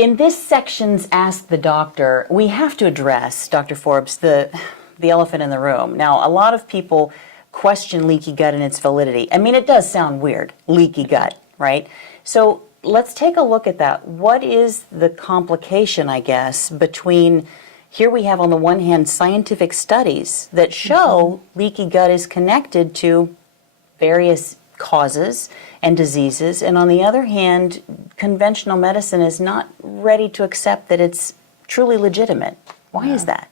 In this section's Ask the Doctor, we have to address, Dr. Forbes, the elephant in the room. Now, a lot of people question leaky gut and its validity. I mean, it does sound weird, leaky gut, right? So let's take a look at that. What is the complication, I guess, between, here we have on the one hand scientific studies that show leaky gut is connected to various causes and diseases, and on the other hand, conventional medicine is not ready to accept that it's truly legitimate. Why is that?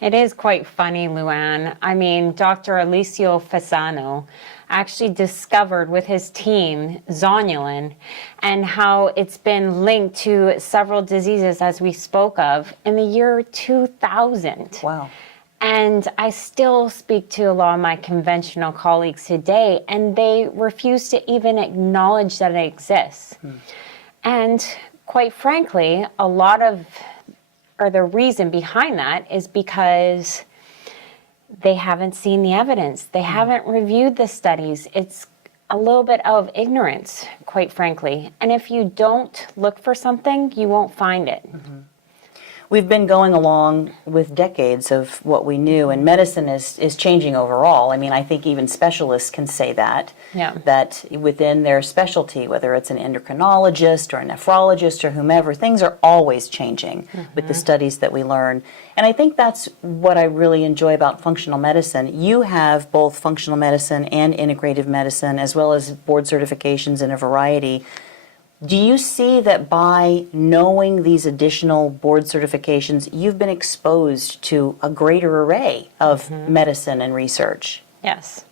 It is quite funny, Luann. I mean, Dr. Alessio Fasano actually discovered with his team zonulin and how it's been linked to several diseases, as we spoke of, in the year 2000. Wow. And I still speak to a lot of my conventional colleagues today, and they refuse to even acknowledge that it exists. And quite frankly, a lot of, or the reason behind that is because they haven't seen the evidence. They haven't reviewed the studies. It's a little bit of ignorance, quite frankly. And if you don't look for something, you won't find it. We've been going along with decades of what we knew, and medicine is changing overall. I mean, I think even specialists can say that, that within their specialty, whether it's an endocrinologist or a nephrologist or whomever, things are always changing with the studies that we learn. And I think that's what I really enjoy about functional medicine. You have both functional medicine and integrative medicine, as well as board certifications in a variety. Do you see that by knowing these additional board certifications, you've been exposed to a greater array of medicine and research? Yes.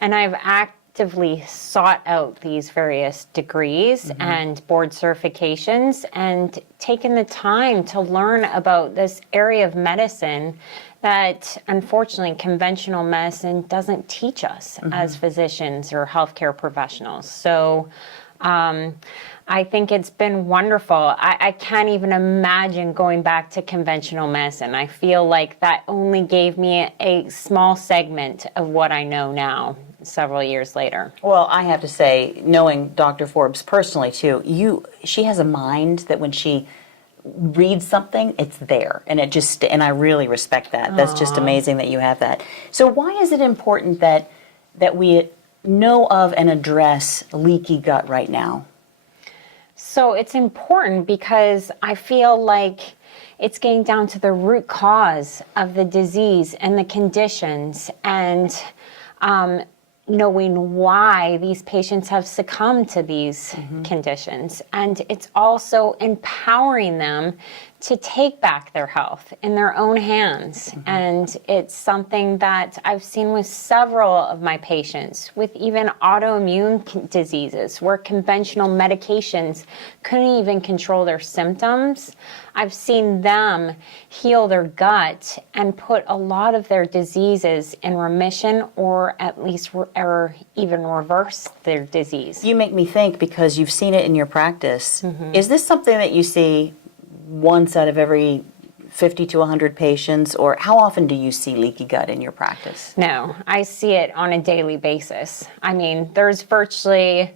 And I've actively sought out these various degrees and board certifications and taken the time to learn about this area of medicine that unfortunately conventional medicine doesn't teach us as physicians or healthcare professionals. So I think it's been wonderful. I can't even imagine going back to conventional medicine. I feel like that only gave me a small segment of what I know now, several years later. Well, I have to say, knowing Dr. Forbes personally too, she has a mind that when she reads something, it's there, and and I really respect that. That's just amazing that you have that. So why is it important that we know of and address leaky gut right now? So it's important because I feel like it's getting down to the root cause of the disease and the conditions, and knowing why these patients have succumbed to these conditions. And it's also empowering them to take back their health in their own hands. And it's something that I've seen with several of my patients with even autoimmune diseases where conventional medications couldn't even control their symptoms. I've seen them heal their gut and put a lot of their diseases in remission, or at least or even reverse their disease. You make me think, because you've seen it in your practice. Is this something that you see once out of every 50 to 100 patients, or how often do you see leaky gut in your practice? No, I see it on a daily basis. I mean, there's virtually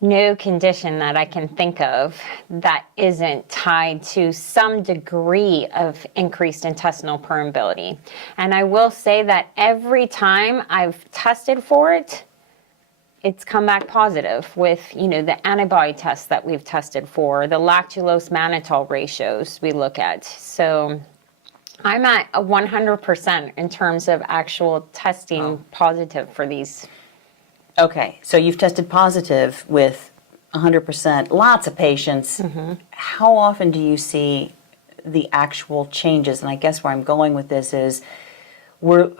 no condition that I can think of that isn't tied to some degree of increased intestinal permeability. And I will say that every time I've tested for it, it's come back positive with, the antibody tests that we've tested for, the lactulose mannitol ratios we look at. So I'm at a 100% in terms of actual testing positive for these. Okay, so you've tested positive with 100%, lots of patients. How often do you see the actual changes? And I guess where I'm going with this is we're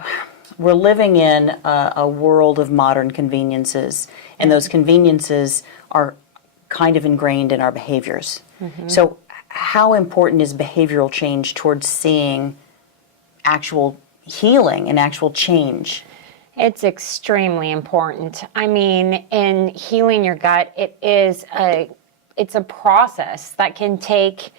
living in a world of modern conveniences, and those conveniences are kind of ingrained in our behaviors. So how important is behavioral change towards seeing actual healing and actual change? It's extremely important. I mean, in healing your gut, it's a process that can take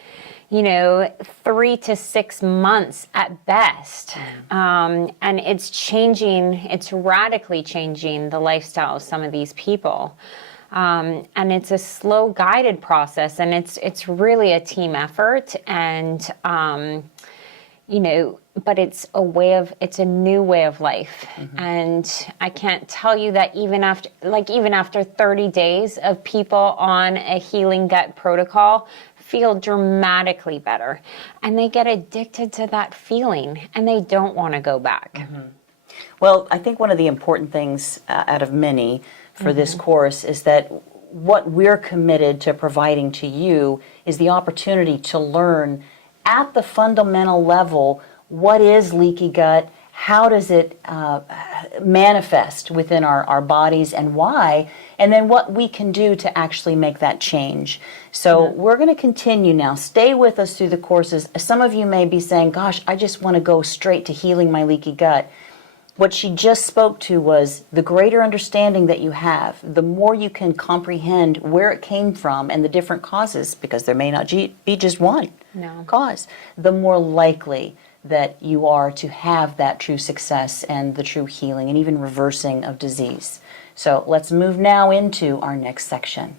3 to 6 months at best. And it's radically changing the lifestyle of some of these people. And it's a slow guided process, and it's really a team effort. And, but it's a new way of life. And I can't tell you that even after 30 days of people on a healing gut protocol feel dramatically better, and they get addicted to that feeling and they don't want to go back. Well, I think one of the important things out of many for this course is that what we're committed to providing to you is the opportunity to learn at the fundamental level, what is leaky gut, how does it manifest within our bodies, and why, and then what we can do to actually make that change. So we're going to continue now. Stay with us through the courses. Some of you may be saying, gosh, I just want to go straight to healing my leaky gut. What she just spoke to was the greater understanding that you have, the more you can comprehend where it came from and the different causes, because there may not be just one cause, the more likely that you are to have that true success and the true healing and even reversing of disease. So let's move now into our next section.